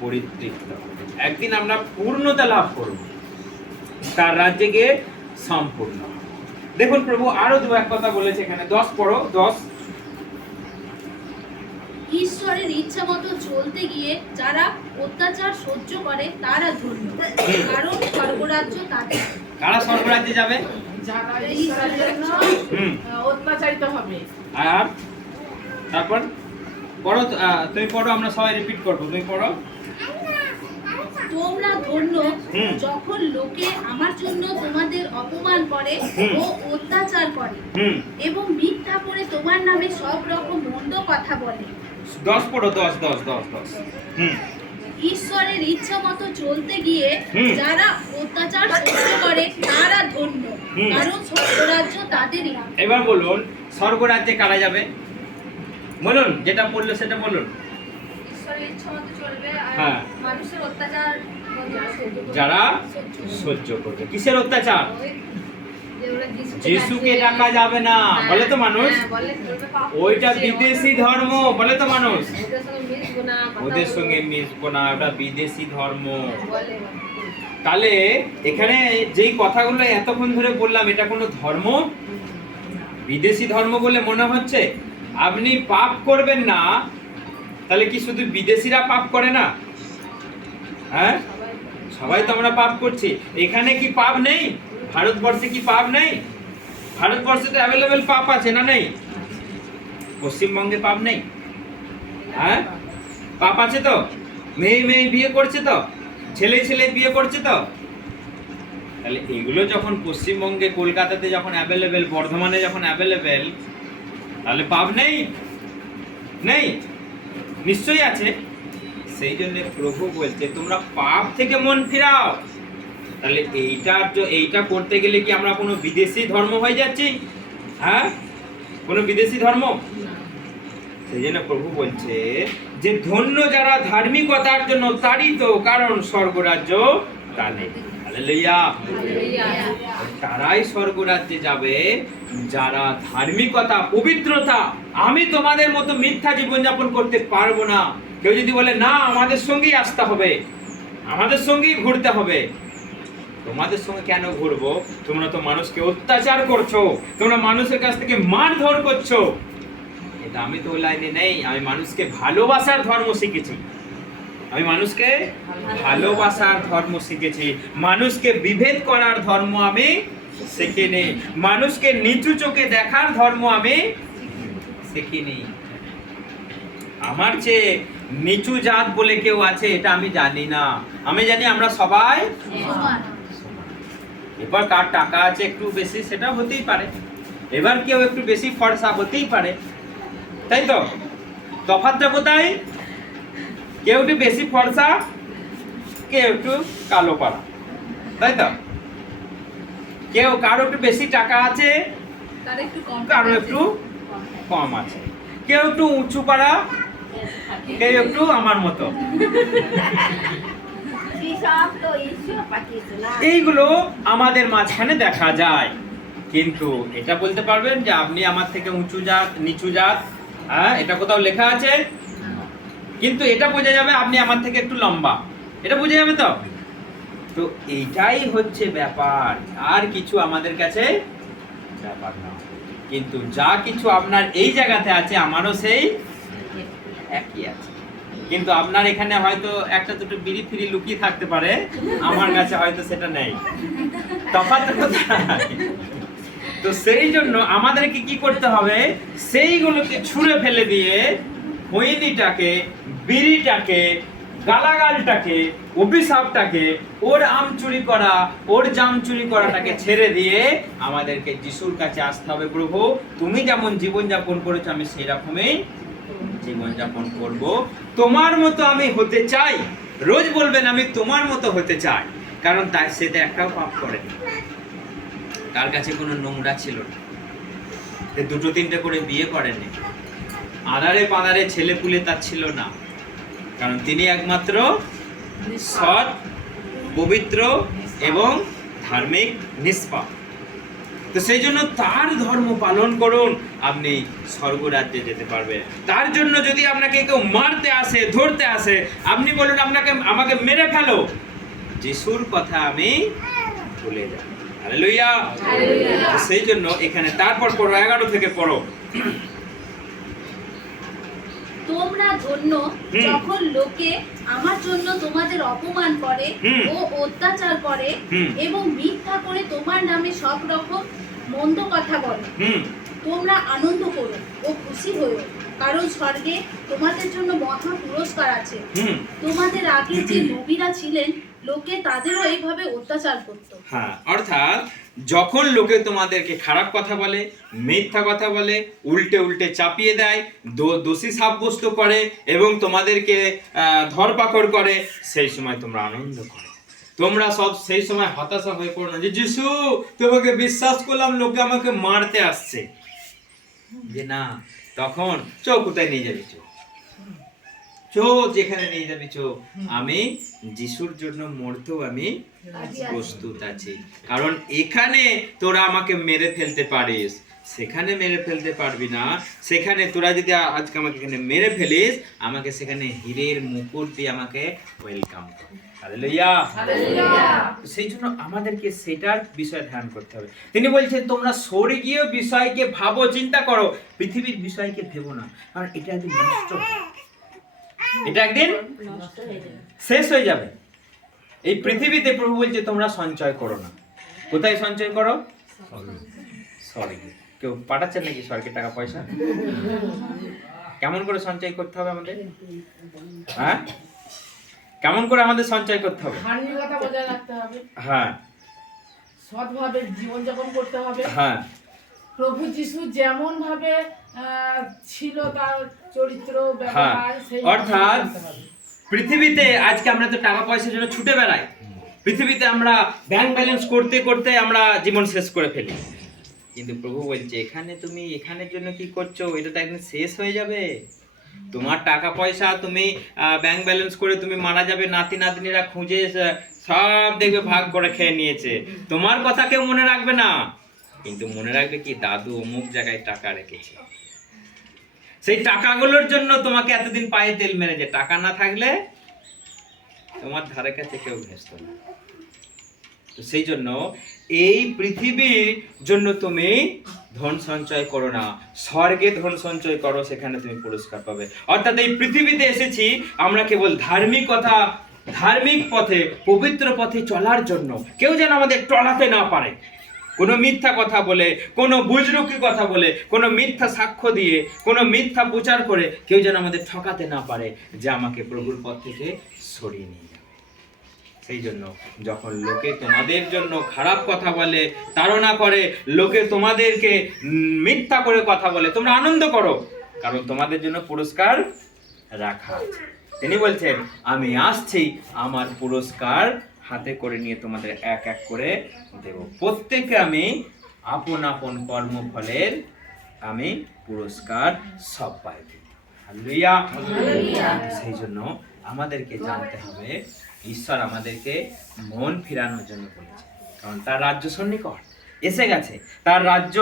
পরিতৃপ্ত, একদিন আমরা পূর্ণতা লাভ করব, তার রাজ্যে গিয়ে সম্পূর্ণ। দেখুন প্রভু আরো দু এক কথা বলেছে এখানে, 10 পড়ো, 10। ঈশ্বরের ইচ্ছা মতো চলতে গিয়ে যারা অত্যাচার সহ্য করে তারা ধন্য, কারণ স্বর্গরাজ্য তাদের। কারা স্বর্গরাজ্যে যাবে? যারা ঈশ্বরের জন্য অত্যাচারিত হবে। আর তারপর পড়ো, তুমি পড়ো, আমরা সবাই রিপিট করবো, তুমি পড়ো। তোমরা ধন্য হুম। যখন লোকে আমার জন্য তোমাদের অপমান করে হুম। ও অত্যাচার করে হুম, এবং মিথ্যা করে তোমার নামে সব রকম মন্দ কথা বলে। 10 পড়ো, 10, 10, 10, 10। হুম, ঈশ্বরের ইচ্ছা মতো চলতে গিয়ে হুম। যারা অত্যাচার সহ্য করে তারা ধন্য, হুম। কারণ স্বর্গরাজ্য তাদেরই। এবার বলুন স্বর্গরাজ্যে কারা যাবে? বলুন, যেটা পড়লো সেটা বলুন। ঈশ্বরের ইচ্ছা মতো চলবে আর হ্যাঁ। মানুষের অত্যাচার যারা সহ্য করবে। কিসের অত্যাচার? যিশুকে ডাকা যাবে না বলে তো মানুষ, ওইটা বিদেশি ধর্ম বলে তো মানুষ, ওদের সঙ্গে মিশবো না, ওটা বিদেশি ধর্ম। তাহলে এখানে যেই কথাগুলো এতক্ষণ ধরে বললাম, এটা কোনো ধর্ম? বিদেশি ধর্ম বলে মনে হচ্ছে? আপনি পাপ করবেন না, তাহলে কি শুধু বিদেশিরা পাপ করে না? হ্যাঁ, সবাই তো আমরা পাপ করছি। এখানে কি পাপ নেই? ভারতবর্ষে কি পাপ নেই? ভারতবর্ষে তো অ্যাভেলেবেল পাপ আছে না নেই? পশ্চিমবঙ্গে পাপ নেই? হ্যাঁ, পাপ আছে তো। মেয়ে মেয়ে বিয়ে করছে তো, ছেলে ছেলে বিয়ে করছে তো। তাহলে এগুলো যখন পশ্চিমবঙ্গে, কলকাতাতে যখন অ্যাভেলেবেল, বর্ধমানে যখন অ্যাভেলেবেল, তাহলে পাপ নেই? নেই, নিশ্চয়ই আছে। সেই জন্য প্রভু বলছে তোমরা পাপ থেকে মন ফিরাও। তাহলে এইটা করতে গেলে কি আমরা কোনো বিদেশি ধর্ম হয়ে যাচ্ছি? হ্যাঁ, কোনো বিদেশি ধর্ম? সেই জন্য প্রভু বলছে যে ধন্য যারা ধার্মিকতার জন্য তাড়িত, কারণ স্বর্গরাজ্য তাদের। হালেলুয়া। তারাই স্বর্গরাজ্যে যাবে যারা ধার্মিকতা, পবিত্রতা। আমি তোমাদের মতো মিথ্যা জীবনযাপন করতে পারবো না। কেউ যদি বলে না আমাদের সঙ্গেই আসতে হবে, আমাদের সঙ্গেই ঘুরতে হবে, তোমাদের সঙ্গে কেন ঘুরবো? তোমরা তো মানুষকে অত্যাচার করছো, তোমরা মানুষের কাছ থেকে মারধর করছো। এটা আমি তো ওই লাইনে নেই। আমি মানুষকে ভালোবাসার ধর্ম শিখেছি, আমি মানুষকে ভালোবাসার ধর্ম শিখেছি, মানুষকে বিভেদ করার ধর্ম আমি শিখিনি, মানুষকে নিচু চোখে দেখার ধর্ম আমি শিখিনি। আমার চেয়ে নিচু জাত বলে কেউ আছে এটা আমি জানি না। আমি জানি আমরা সবাই সমান। এবার কার টাকা আছে একটু বেশি, সেটা হতেই পারে। এবার কেউ একটু বেশি ফর্সা হতেই পারে, তাই তো? তফাৎটা কোথায়? কেউ একটু বেশি ফর্সা, কেউ একটু কালো পাড়া, তাই তো? কেউ কারো একটু বেশি টাকা আছে, কারো একটু কম আছে, কেউ একটু উঁচু পাড়া, কেউ একটু আমার মতো। এইগুলো আমাদের মাঝখানে দেখা যায়। কিন্তু এটা বলতে পারবেন যে আপনি আমার থেকে উঁচু জাত, নিচু জাত? হ্যাঁ, এটা কোথাও লেখা আছে? কিন্তু এটা বোঝা যাবে আপনি আমার থেকে একটু লম্বা, এটা বোঝা যাবে তো। তো এইটাই হচ্ছে ব্যাপার, আর কিছু আমাদের কাছে ব্যাপার না। কিন্তু যা কিছু আপনার এই জায়গাতে আছে আমারও সেই একই আছে। কিন্তু আপনার এখানে হয়তো একটা দুটো বিড়ি ফিরি লুকিয়ে থাকতে পারে, আমার কাছে হয়তো সেটা নেই। তফাৎ কোথায়? তো সেই জন্য আমাদেরকে কি করতে হবে? সেইগুলোকে ছুঁড়ে ফেলে দিয়ে খৈনিটাকে, বিড়িটাকে, গালাগালটাকে, অভিশাপটাকে, ওর আম চুরি করা, ওর জাম চুরি করাটাকে ছেড়ে দিয়ে আমাদেরকে যিশুর কাছে আসতে হবে। প্রভু, তুমি যেমন জীবনযাপন করেছো আমি সেই রকমই জীবনযাপন করব, তোমার মতো আমি হতে চাই। রোজ বলবেন আমি তোমার মতো হতে চাই, কারণ তাই সে তো একটাও পাপ করেনি, তার কাছে কোনো নোংরা ছিল না, দুটো তিনটে করে বিয়ে করেনি, আধারে পাধারে ছেলে পুলে তার ছিল না, কারণ তিনি একমাত্র সৎ পবিত্র এবং ধার্মিক নিষ্পাপ। তো সেই জন্য তার ধর্ম পালন করুন, আপনি স্বর্গরাজ্যে যেতে পারবেন। তার জন্য যদি আপনাকে কেউ মারতে আসে, ধরতে আসে, আপনি বলুন আমাকে মেরে ফেলো, যিশুর কথা আমি ভুলে যাব। হালেলুয়া। তো সেই জন্য এখানে তারপর পড়ো, 11 থেকে পড়ো। তোমরা ধন্য যখন লোকে আমার জন্য তোমাদের অপমান করে ও অত্যাচার করে এবং মিথ্যা করে তোমার নামে সব রকম মন্দ কথা বলে। তোমরা আনন্দ করো ও খুশি হও, কারণ স্বর্গে তোমাদের জন্য মহা পুরস্কার আছে। তোমাদের আগে যে নবীরা ছিলেন, লোকে তাদেরও এইভাবে অত্যাচার করত। হ্যাঁ, অর্থাৎ যখন লোকে তোমাদেরকে খারাপ কথা বলে, মিথ্যা কথা বলে, উল্টে উল্টে চাপিয়ে দেয়, দোষী সাব্যস্ত করে এবং তোমাদেরকে ধরপাকড় করে, সেই সময় তোমরা আনন্দ করো। তোমরা সব সেই সময় হতাশা হয়ে পড়ো না যে যিশু তোমাকে বিশ্বাস করলাম, লোকে আমাকে মারতে আসছে, যে না, তখন কোথায় নিয়ে যাবি যেখানে নিয়ে যাবি আমি যিশুর জন্য মরতেও আমি প্রস্তুত আছি। কারণ এখানে তোরা আমাকে মেরে ফেলতে পারিস, সেখানে মেরে ফেলতে পারবি না। সেখানে তোরা যদি আজকে আমাকে এখানে মেরে ফেলিস, আমাকে সেখানে হীরের মুকুট দিয়ে আমাকে ওয়েলকাম করবে। হালেলুয়া। সেই জন্য আমাদেরকে সেটার বিষয়ে ধ্যান করতে হবে। তিনি বলছেন তোমরা স্বর্গীয় বিষয়কে ভাবো, চিন্তা করো, পৃথিবীর বিষয়কে ভেবো না, কারণ এটা একদিন নষ্ট হবে, এটা একদিন শেষ হয়ে যাবে। এই পৃথিবীতে প্রভু বলছে তোমরা সঞ্চয় করো না। কোথায় সঞ্চয় করো? স্বর্গে। কেউ পাঠাচ্ছেন নাকি স্বর্গে টাকা পয়সা? কেমন করে সঞ্চয় করতে হবে আমাদের? হ্যাঁ, কেমন করে আমাদের সঞ্চয় করতে হবে? ধার্মিকতা বজায় রাখতে হবে। হ্যাঁ, সৎভাবে জীবনযাপন করতে হবে। হ্যাঁ, প্রভু যিশু যেমন ভাবে ছিল তার চরিত্র ব্যবহার, সেই অর্থাৎ পৃথিবীতে আজকে আমরা তো টাকা পয়সার জন্য ছুটে বেড়াই। পৃথিবীতে আমরা ব্যাংক ব্যালেন্স করতে করতে আমরা জীবন শেষ করে ফেলি। কিন্তু প্রভু বলছে এখানে তুমি এখানের জন্য কি করছো, এটা তো একদিন শেষ হয়ে যাবে। তোমার টাকা পয়সা তুমি ব্যাংক ব্যালেন্স করে তুমি মারা যাবে, নাতি নাতনিরা খুঁজে সব দেখবে ভাগ করে খেয়ে নিয়েছে। তোমার কথা কেউ মনে রাখবে না, কিন্তু মনে রাখবে কি দাদু অমুক জায়গায় টাকা রেখেছে। সেই টাকাগুলোর জন্য তোমাকে এতদিন পায়ে তেল মেরেছে। টাকা না থাকলে তোমার ধারে কাছে কেউ ঘেঁষতো না। তো সেই জন্য এই পৃথিবীর জন্য তুমি ধন সঞ্চয় করো না, স্বর্গে ধন সঞ্চয় করো, সেখানে তুমি পুরস্কার পাবে। অর্থাৎ এই পৃথিবীতে এসেছি আমরা কেবল ধার্মিক পথে, পবিত্র পথে চলার জন্য। কেউ যেন আমাদের টলাতে না পারে, কোনো মিথ্যা কথা বলে, কোনো বুজরুকি কথা বলে, কোনো মিথ্যা সাক্ষ্য দিয়ে, কোনো মিথ্যা প্রচার করে কেউ যেন আমাদের ঠকাতে না পারে, যে আমাকে প্রভুর পথ থেকে সরিয়ে নিয়ে যাবে। সেই জন্য যখন লোকে তোমাদের জন্য খারাপ কথা বলে, তাড়না করে, লোকে তোমাদেরকে মিথ্যা করে কথা বলে, তোমরা আনন্দ করো, কারণ তোমাদের জন্য পুরস্কার রাখা আছে। তিনি বলছেন আমি আসছি, আমার পুরস্কার হাতে করে নিয়ে তোমাদের এক এক করে দেব। প্রত্যেককে আমি আপন আপন কর্মফলের আমি পুরস্কার সব পাই দেব। হালেলুয়া। সেই জন্য আমাদেরকে জানতে হবে ঈশ্বর আমাদেরকে মন ফিরানোর জন্য বলেছে, কারণ তার রাজ্য সন্নিকট এসে গেছে। তার রাজ্য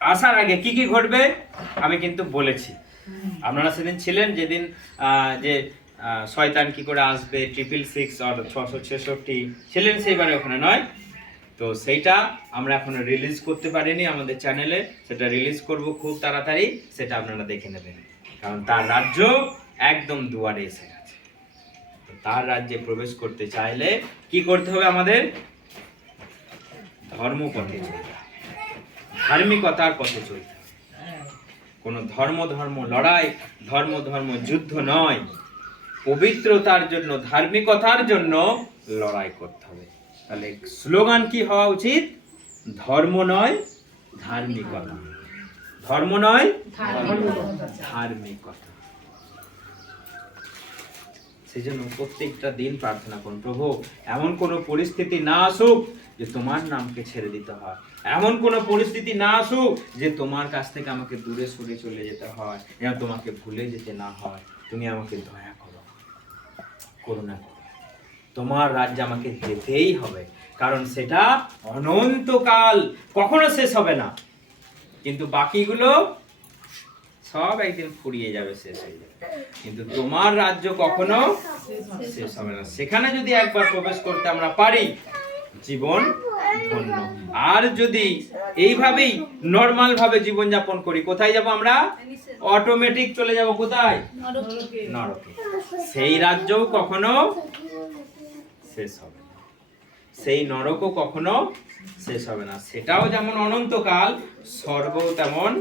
আসার আগে কি কি ঘটবে আমি কিন্তু বলেছি। আপনারা সেদিন ছিলেন যেদিন যে শয়তান কি করে আসবে, 666 আর 666 ছিলেন সেইবারে ওখানে, নয় তো? সেইটা আমরা এখনো রিলিজ করতে পারিনি আমাদের চ্যানেলে, সেটা রিলিজ করব খুব তাড়াতাড়ি, সেটা আপনারা দেখে নেবেন। কারণ তার রাজ্য একদম দুয়ারে এসে গেছে। তার রাজ্যে প্রবেশ করতে চাইলে কি করতে হবে? আমাদের ধর্মপথে চলতে হবে, ধার্মিকতার পথে চলতে হবে। কোনো ধর্ম লড়াই, ধর্ম যুদ্ধ নয়, পবিত্রতার জন্য, ধার্মিকতার জন্য লড়াই করতে হবে। তাহলে স্লোগান কি হওয়া উচিত? ধর্ম নয় ধার্মিকতা, ধর্ম নয় ধার্মিকতা। সেই জন্য প্রত্যেকটা দিন প্রার্থনা করুন, প্রভু এমন কোনো পরিস্থিতি না আসুক যে তোমার নামকে ছেড়ে দিতে হয়, এমন কোনো পরিস্থিতি না আসুক যে তোমার কাছ থেকে আমাকে দূরে সরে চলে যেতে হয়, যেন তোমাকে ভুলে যেতে না হয়। তুমি আমাকে দয়া করো, করুণা করো। তোমার রাজ্যে আমাকে যেতেই হবে, কারণ সেটা অনন্তকাল, কখনো শেষ হবে না। কিন্তু বাকিগুলো সব একদিন ফুরিয়ে যাবে, শেষ হয়ে যাবে, কিন্তু তোমার রাজ্য কখনো শেষ হবে না। সেখানে যদি একবার প্রবেশ করতে আমরা পারি, জীবন ধন্য। আর যদি এইভাবেই নর্মাল ভাবে জীবন যাপন করি, কোথায় যাব আমরা? অটোমেটিক চলে যাব কোথায়? নরকে। সেই রাজ্যও কখনো শেষ হবে না, সেই নরকও কখনো শেষ হবে না। সেটাও যেমন অনন্তকাল, স্বর্গও তেমন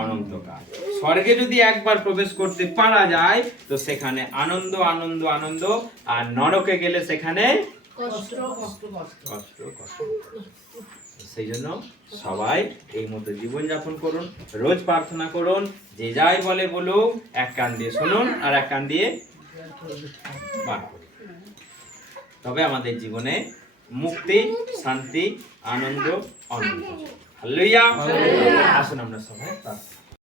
অনন্তকাল। স্বর্গে যদি একবার প্রবেশ করতে পারা যায় তো সেখানে আনন্দ আনন্দ আনন্দ, আর নরকে গেলে সেখানে কষ্ট কষ্ট কষ্ট কষ্ট কষ্ট। সেই জন্য সবাই এই মতো জীবন যাপন করুন, রোজ প্রার্থনা করুন, যে যাই বলে বলুক, এক কান দিয়ে শুনুন আর এক কান দিয়ে বার করুন। তবে আমাদের জীবনে মুক্তি, শান্তি, আনন্দ, আনন্দ। হালেলুয়া। আসুন আমরা সবাই প্রার্থনা